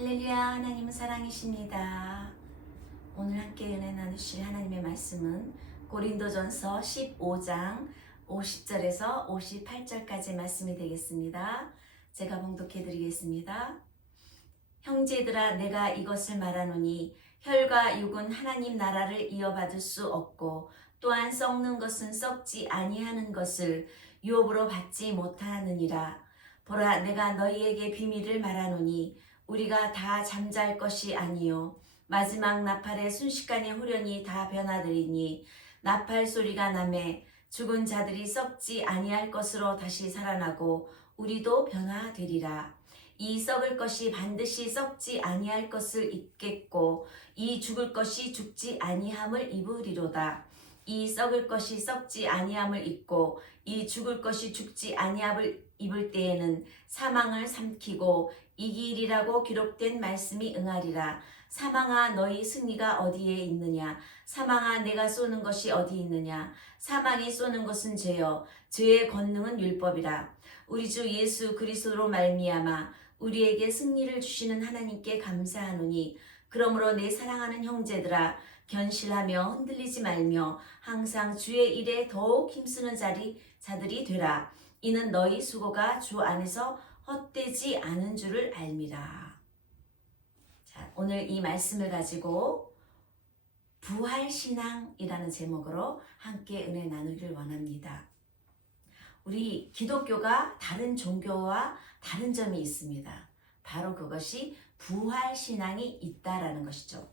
할렐루야. 하나님은 사랑이십니다. 오늘 함께 은혜 나누실 하나님의 말씀은 고린도전서 15장 50절에서 58절까지 말씀이 되겠습니다. 제가 봉독해 드리겠습니다. 형제들아, 내가 이것을 말하노니 혈과 육은 하나님 나라를 이어받을 수 없고 또한 썩는 것은 썩지 아니하는 것을 유업으로 받지 못하느니라. 보라, 내가 너희에게 비밀을 말하노니 우리가 다 잠잘 것이 아니요 마지막 나팔의 순식간에 후련히 다 변화되리니 나팔 소리가 나매 죽은 자들이 썩지 아니할 것으로 다시 살아나고 우리도 변화되리라. 이 썩을 것이 반드시 썩지 아니할 것을 입겠고 이 죽을 것이 죽지 아니함을 입으리로다. 이 썩을 것이 썩지 아니함을 입고 이 죽을 것이 죽지 아니함을 입을 때에는 사망을 삼키고 이기리라고 기록된 말씀이 응하리라. 사망아, 너희 승리가 어디에 있느냐? 사망아, 내가 쏘는 것이 어디 있느냐? 사망이 쏘는 것은 죄요 죄의 권능은 율법이라. 우리 주 예수 그리스도로 말미암아 우리에게 승리를 주시는 하나님께 감사하노니 그러므로 내 사랑하는 형제들아, 견실하며 흔들리지 말며 항상 주의 일에 더욱 힘쓰는 자들이 되라. 이는 너희 수고가 주 안에서 헛되지 않은 줄을 알미라. 자, 오늘 이 말씀을 가지고 부활신앙이라는 제목으로 함께 은혜 나누기를 원합니다. 우리 기독교가 다른 종교와 다른 점이 있습니다. 바로 그것이 부활신앙이 있다라는 것이죠.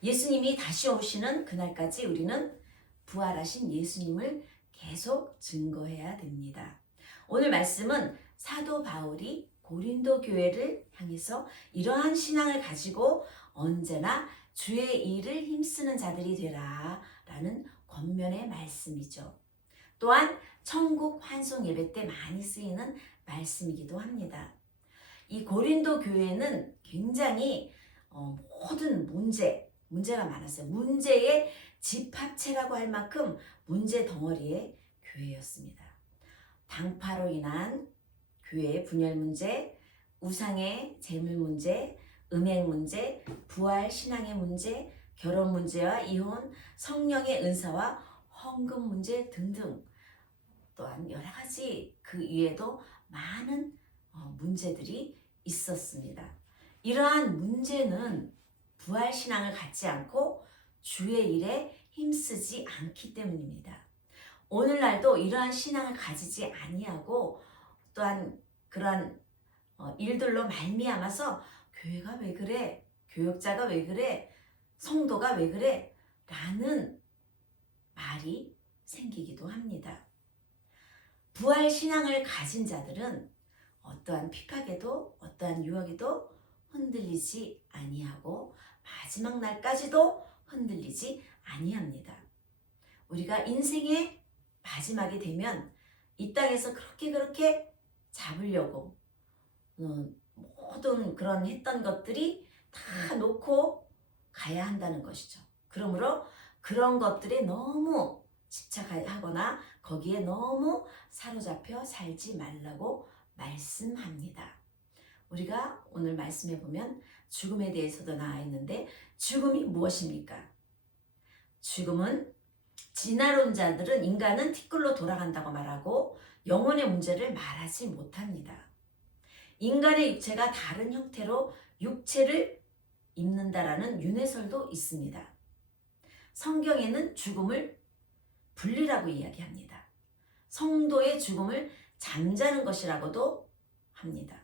예수님이 다시 오시는 그날까지 우리는 부활하신 예수님을 계속 증거해야 됩니다. 오늘 말씀은 사도 바울이 고린도 교회를 향해서 이러한 신앙을 가지고 언제나 주의 일을 힘쓰는 자들이 되라 라는 권면의 말씀이죠. 또한 천국 환송 예배 때 많이 쓰이는 말씀이기도 합니다. 이 고린도 교회는 굉장히 모든 문제가 많았어요. 문제의 집합체라고 할 만큼 문제 덩어리의 교회였습니다. 당파로 인한 교회의 분열 문제, 우상의 재물 문제, 음행 문제, 부활 신앙의 문제, 결혼 문제와 이혼, 성령의 은사와 헌금 문제 등등, 또한 여러 가지 그 위에도 많은 문제들이 있었습니다. 이러한 문제는 부활 신앙을 갖지 않고 주의 일에 힘쓰지 않기 때문입니다. 오늘날도 이러한 신앙을 가지지 아니하고 또한 그러한 일들로 말미암아서 교회가 왜 그래? 교역자가 왜 그래? 성도가 왜 그래? 라는 말이 생기기도 합니다. 부활 신앙을 가진 자들은 어떠한 핍박에도 어떠한 유혹에도 흔들리지 아니하고 마지막 날까지도 흔들리지 아니합니다. 우리가 인생의 마지막이 되면 이 땅에서 그렇게 잡으려고 모든 그런 했던 것들이 다 놓고 가야 한다는 것이죠. 그러므로 그런 것들에 너무 집착하거나 거기에 너무 사로잡혀 살지 말라고 말씀합니다. 우리가 오늘 말씀해 보면 죽음에 대해서도 나와 있는데 죽음이 무엇입니까? 죽음은 진화론자들은 인간은 티끌로 돌아간다고 말하고 영혼의 문제를 말하지 못합니다. 인간의 육체가 다른 형태로 육체를 입는다라는 윤회설도 있습니다. 성경에는 죽음을 분리라고 이야기합니다. 성도의 죽음을 잠자는 것이라고도 합니다.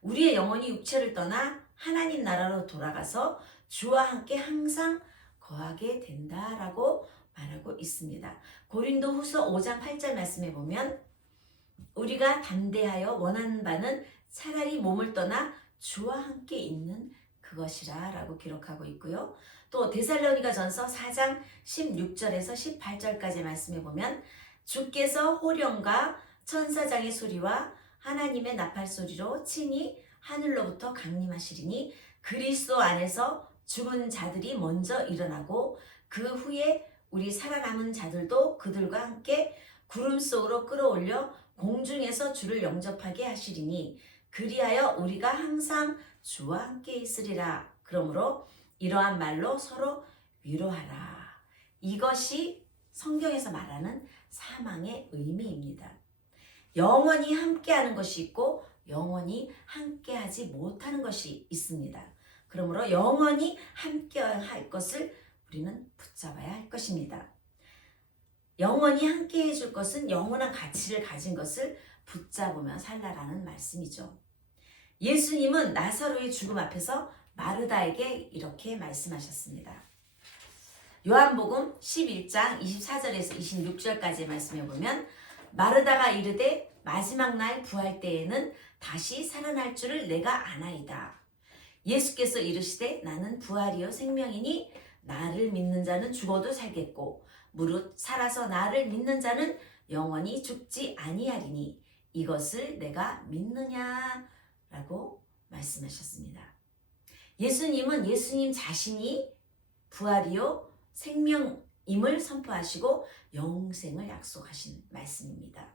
우리의 영혼이 육체를 떠나 하나님 나라로 돌아가서 주와 함께 항상 거하게 된다라고 말하고 있습니다. 고린도 후서 5장 8절 말씀에 보면 우리가 담대하여 원하는 바는 차라리 몸을 떠나 주와 함께 있는 그것이라 라고 기록하고 있고요. 또 데살로니가 전서 4장 16절에서 18절까지 말씀해 보면 주께서 호령과 천사장의 소리와 하나님의 나팔 소리로 친히 하늘로부터 강림하시리니 그리스도 안에서 죽은 자들이 먼저 일어나고 그 후에 우리 살아남은 자들도 그들과 함께 구름 속으로 끌어올려 공중에서 주를 영접하게 하시리니 그리하여 우리가 항상 주와 함께 있으리라. 그러므로 이러한 말로 서로 위로하라. 이것이 성경에서 말하는 사망의 의미입니다. 영원히 함께하는 것이 있고 영원히 함께하지 못하는 것이 있습니다. 그러므로 영원히 함께할 것을 우리는 붙잡아야 할 것입니다. 영원히 함께해 줄 것은 영원한 가치를 가진 것을 붙잡으며 살라라는 말씀이죠. 예수님은 나사로의 죽음 앞에서 마르다에게 이렇게 말씀하셨습니다. 요한복음 11장 24절에서 26절까지의 말씀에 보면 마르다가 이르되 마지막 날 부활 때에는 다시 살아날 줄을 내가 아나이다. 예수께서 이르시되 나는 부활이요 생명이니 나를 믿는 자는 죽어도 살겠고 무릇 살아서 나를 믿는 자는 영원히 죽지 아니하리니 이것을 내가 믿느냐라고 말씀하셨습니다. 예수님은 예수님 자신이 부활이요 생명임을 선포하시고 영생을 약속하신 말씀입니다.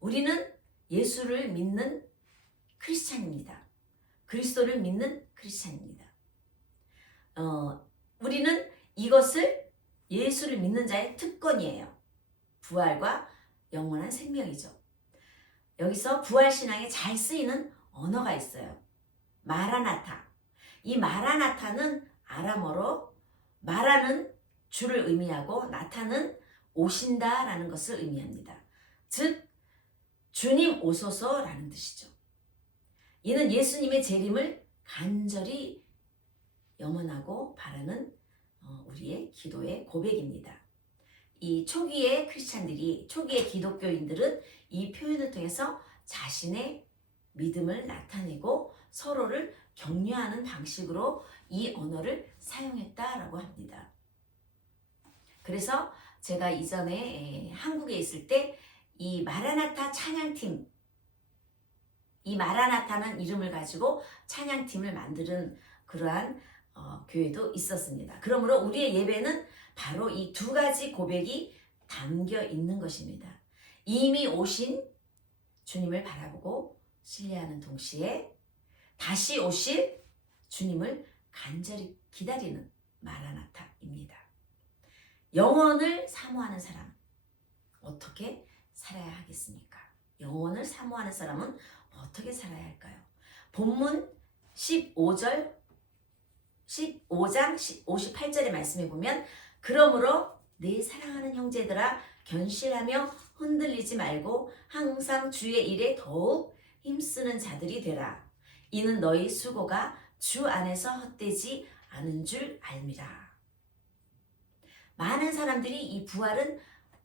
우리는 예수를 믿는 크리스찬입니다. 그리스도를 믿는 크리스찬입니다. 우리는 이것을 예수를 믿는 자의 특권이에요. 부활과 영원한 생명이죠. 여기서 부활신앙에 잘 쓰이는 언어가 있어요. 마라나타. 이 마라나타는 아람어로 마라는 주를 의미하고 나타는 오신다라는 것을 의미합니다. 즉 주님 오소서라는 뜻이죠. 이는 예수님의 재림을 간절히 염원하고 바라는 우리의 기도의 고백입니다. 이 초기의 크리스찬들이, 초기의 기독교인들은 이 표현을 통해서 자신의 믿음을 나타내고 서로를 격려하는 방식으로 이 언어를 사용했다라고 합니다. 그래서 제가 이전에 한국에 있을 때 이 마라나타 찬양팀, 이 마라나타는 이름을 가지고 찬양팀을 만드는 그러한 교회도 있었습니다. 그러므로 우리의 예배는 바로 이 두 가지 고백이 담겨 있는 것입니다. 이미 오신 주님을 바라보고 신뢰하는 동시에 다시 오실 주님을 간절히 기다리는 마라나타입니다. 영원을 사모하는 사람, 어떻게 살아야 하겠습니까? 영원을 사모하는 사람은 어떻게 살아야 할까요? 본문 15장 58절의 말씀에 보면 그러므로 내 사랑하는 형제들아 견실하며 흔들리지 말고 항상 주의 일에 더욱 힘쓰는 자들이 되라. 이는 너희 수고가 주 안에서 헛되지 않은 줄 알미라. 많은 사람들이 이 부활은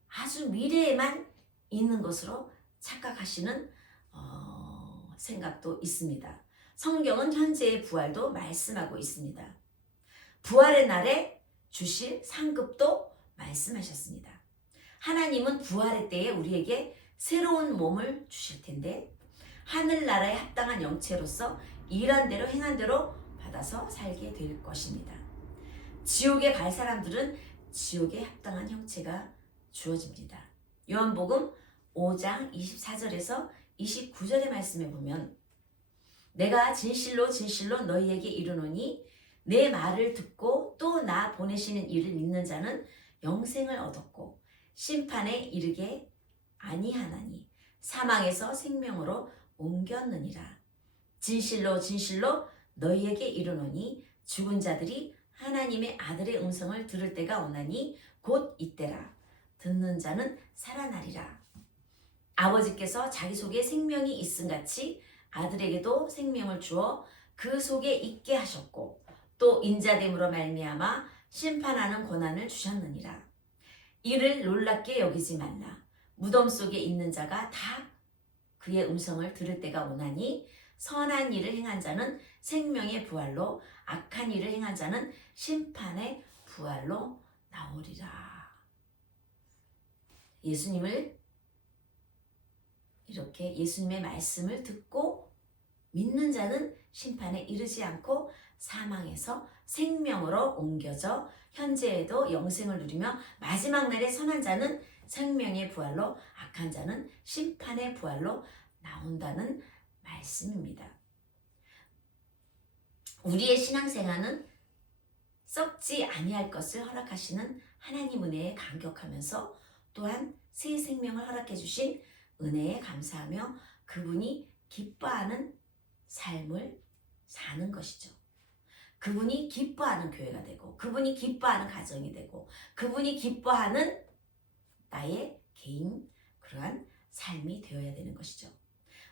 아주 미래에만 있는 것으로 착각하시는 생각도 있습니다. 성경은 현재의 부활도 말씀하고 있습니다. 부활의 날에 주실 상급도 말씀하셨습니다. 하나님은 부활의 때에 우리에게 새로운 몸을 주실 텐데 하늘나라에 합당한 영체로서 일한 대로 행한 대로 받아서 살게 될 것입니다. 지옥에 갈 사람들은 지옥에 합당한 형체가 주어집니다. 요한복음 5장 24절에서 29절의 말씀에 보면 내가 진실로 진실로 너희에게 이르노니 내 말을 듣고 또 나 보내시는 이를 믿는 자는 영생을 얻었고 심판에 이르게 아니하나니 사망에서 생명으로 옮겼느니라. 진실로 진실로 너희에게 이르노니 죽은 자들이 하나님의 아들의 음성을 들을 때가 오나니 곧 이때라. 듣는 자는 살아나리라. 아버지께서 자기 속에 생명이 있음같이 아들에게도 생명을 주어 그 속에 있게 하셨고 또 인자됨으로 말미암아 심판하는 권한을 주셨느니라. 이를 놀랍게 여기지 말라. 무덤 속에 있는 자가 다 그의 음성을 들을 때가 오나니 선한 일을 행한 자는 생명의 부활로 악한 일을 행한 자는 심판의 부활로 나오리라. 예수님을 이렇게 예수님의 말씀을 듣고 믿는 자는 심판에 이르지 않고 사망에서 생명으로 옮겨져 현재에도 영생을 누리며 마지막 날에 선한 자는 생명의 부활로 악한 자는 심판의 부활로 나온다는 말씀입니다. 우리의 신앙생활은 썩지 아니할 것을 허락하시는 하나님 은혜에 감격하면서 또한 새 생명을 허락해 주신 은혜에 감사하며 그분이 기뻐하는 삶을 사는 것이죠. 그분이 기뻐하는 교회가 되고 그분이 기뻐하는 가정이 되고 그분이 기뻐하는 나의 개인 그러한 삶이 되어야 되는 것이죠.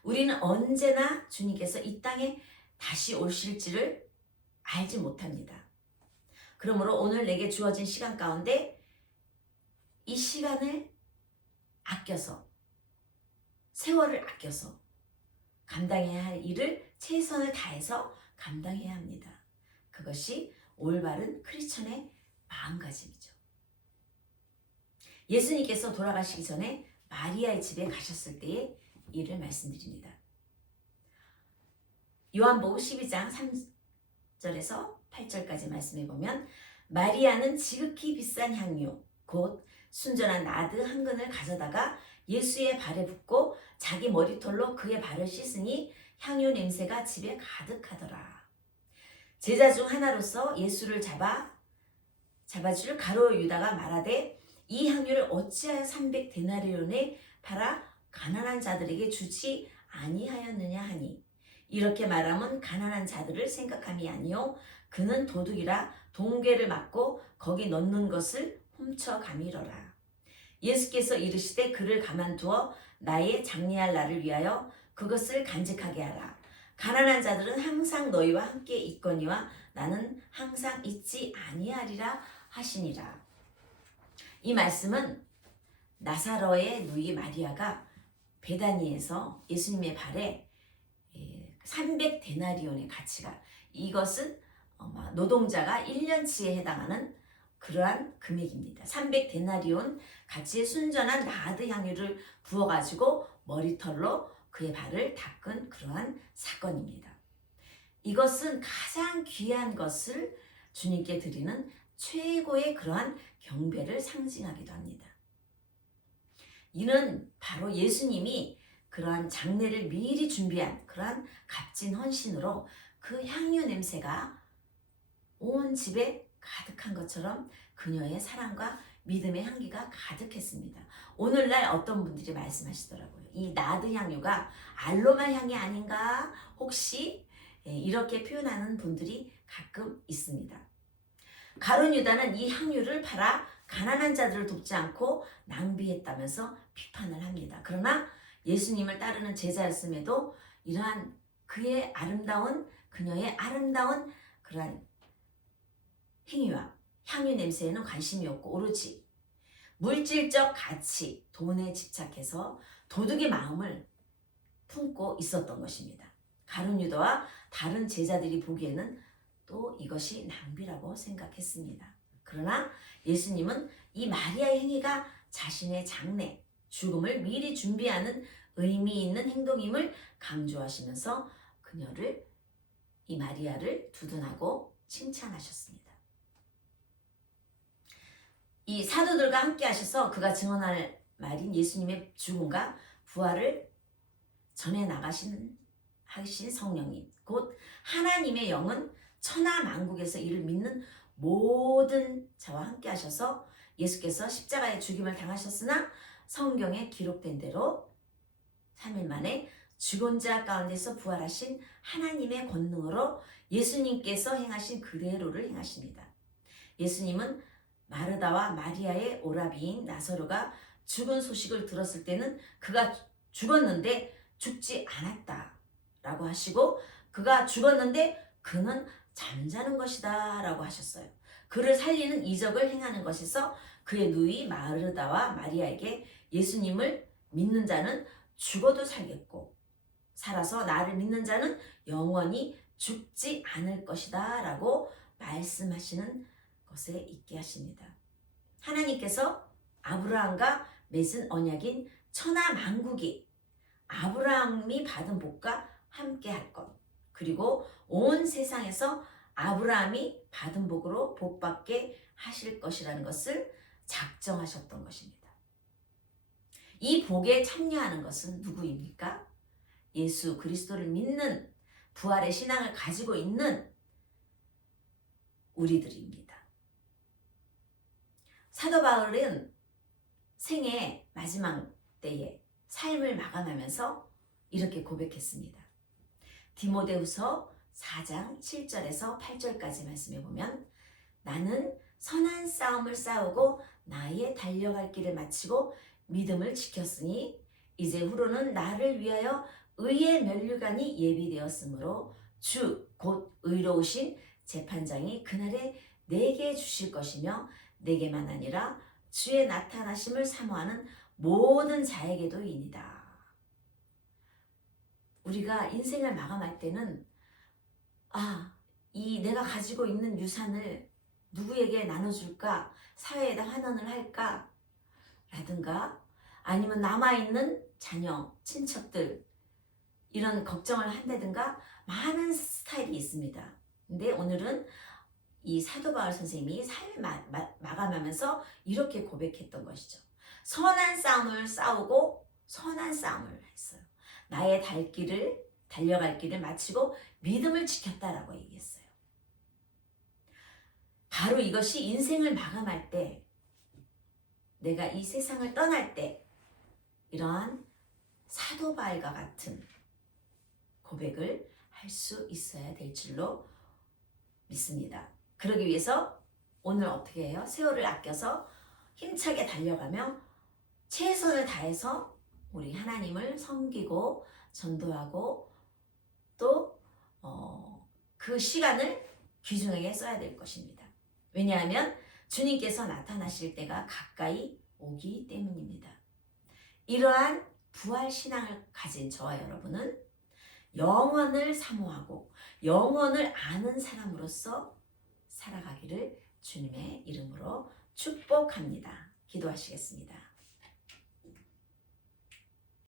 우리는 언제나 주님께서 이 땅에 다시 오실지를 알지 못합니다. 그러므로 오늘 내게 주어진 시간 가운데 이 시간을 아껴서 세월을 아껴서 감당해야 할 일을 최선을 다해서 감당해야 합니다. 그것이 올바른 크리스천의 마음가짐이죠. 예수님께서 돌아가시기 전에 마리아의 집에 가셨을 때의 일을 말씀드립니다. 요한복음 12장 3절에서 8절까지 말씀해 보면 마리아는 지극히 비싼 향유 곧 순전한 나드 한 근을 가져다가 예수의 발에 붓고 자기 머리털로 그의 발을 씻으니 향유 냄새가 집에 가득하더라. 제자 중 하나로서 예수를 잡아줄 가룟 유다가 말하되 이 향유를 어찌하여 300데나리온에 팔아 가난한 자들에게 주지 아니하였느냐 하니 이렇게 말하면 가난한 자들을 생각함이 아니요 그는 도둑이라 동괴를 맞고 거기 넣는 것을 훔쳐가미러라. 예수께서 이르시되 그를 가만두어 나의 장례할 날을 위하여 그것을 간직하게 하라. 가난한 자들은 항상 너희와 함께 있거니와 나는 항상 있지 아니하리라 하시니라. 이 말씀은 나사로의 누이 마리아가 베다니에서 예수님의 발에 300데나리온의 가치가 이것은 노동자가 1년치에 해당하는 그러한 금액입니다. 300데나리온 가치의 순전한 나드 향유를 부어가지고 머리털로 그의 발을 닦은 그러한 사건입니다. 이것은 가장 귀한 것을 주님께 드리는 최고의 그러한 경배를 상징하기도 합니다. 이는 바로 예수님이 그러한 장례를 미리 준비한 그러한 값진 헌신으로 그 향유 냄새가 온 집에 가득한 것처럼 그녀의 사랑과 믿음의 향기가 가득했습니다. 오늘날 어떤 분들이 말씀하시더라고요. 이 나드 향유가 알로마 향이 아닌가 혹시 이렇게 표현하는 분들이 가끔 있습니다. 가룟 유다는 이 향유를 팔아 가난한 자들을 돕지 않고 낭비했다면서 비판을 합니다. 그러나 예수님을 따르는 제자였음에도 이러한 그녀의 아름다운 그러한 행위와 향유 냄새에는 관심이 없고 오로지 물질적 가치, 돈에 집착해서 도둑의 마음을 품고 있었던 것입니다. 가룟 유다와 다른 제자들이 보기에는 또 이것이 낭비라고 생각했습니다. 그러나 예수님은 이 마리아의 행위가 자신의 장래, 죽음을 미리 준비하는 의미 있는 행동임을 강조하시면서 이 마리아를 두둔하고 칭찬하셨습니다. 이 사도들과 함께 하셔서 그가 증언할 말인 예수님의 죽음과 부활을 전해 하신 성령님, 곧 하나님의 영은 천하 만국에서 이를 믿는 모든 자와 함께 하셔서 예수께서 십자가의 죽임을 당하셨으나 성경에 기록된 대로 3일 만에 죽은 자 가운데서 부활하신 하나님의 권능으로 예수님께서 행하신 그대로를 행하십니다. 예수님은 마르다와 마리아의 오라비인 나사로가 죽은 소식을 들었을 때는 그가 죽었는데 죽지 않았다라고 하시고 그가 죽었는데 그는 잠자는 것이다 라고 하셨어요. 그를 살리는 이적을 행하는 것에서 그의 누이 마르다와 마리아에게 예수님을 믿는 자는 죽어도 살겠고 살아서 나를 믿는 자는 영원히 죽지 않을 것이다 라고 말씀하시는 것에 있게 하십니다. 하나님께서 아브라함과 맺은 언약인 천하 만국이 아브라함이 받은 복과 함께 할 것, 그리고 온 세상에서 아브라함이 받은 복으로 복받게 하실 것이라는 것을 작정하셨던 것입니다. 이 복에 참여하는 것은 누구입니까? 예수 그리스도를 믿는 부활의 신앙을 가지고 있는 우리들입니다. 사도 바울은 생애 마지막 때에 삶을 마감하면서 이렇게 고백했습니다. 디모데후서 4장 7절에서 8절까지 말씀해 보면 나는 선한 싸움을 싸우고 나의 달려갈 길을 마치고 믿음을 지켰으니 이제 후로는 나를 위하여 의의 면류관이 예비되었으므로 주 곧 의로우신 재판장이 그날에 내게 주실 것이며 내게만 아니라 주의 나타나심을 사모하는 모든 자에게도이니이다. 우리가 인생을 마감할 때는 이 내가 가지고 있는 유산을 누구에게 나눠줄까? 사회에다 환원을 할까? 라든가 아니면 남아있는 자녀, 친척들 이런 걱정을 한다든가 많은 스타일이 있습니다. 근데 오늘은 이 사도 바울 선생님이 삶을 마감하면서 이렇게 고백했던 것이죠. 선한 싸움을 싸우고 선한 싸움을 했어요. 나의 달려갈 길을 마치고 믿음을 지켰다라고 얘기했어요. 바로 이것이 인생을 마감할 때, 내가 이 세상을 떠날 때 이러한 사도 바울과 같은 고백을 할 수 있어야 될 줄로 믿습니다. 그러기 위해서 오늘 어떻게 해요? 세월을 아껴서 힘차게 달려가며 최선을 다해서 우리 하나님을 섬기고 전도하고 또 그 시간을 귀중하게 써야 될 것입니다. 왜냐하면 주님께서 나타나실 때가 가까이 오기 때문입니다. 이러한 부활 신앙을 가진 저와 여러분은 영원을 사모하고 영원을 아는 사람으로서 살아가기를 주님의 이름으로 축복합니다. 기도하시겠습니다.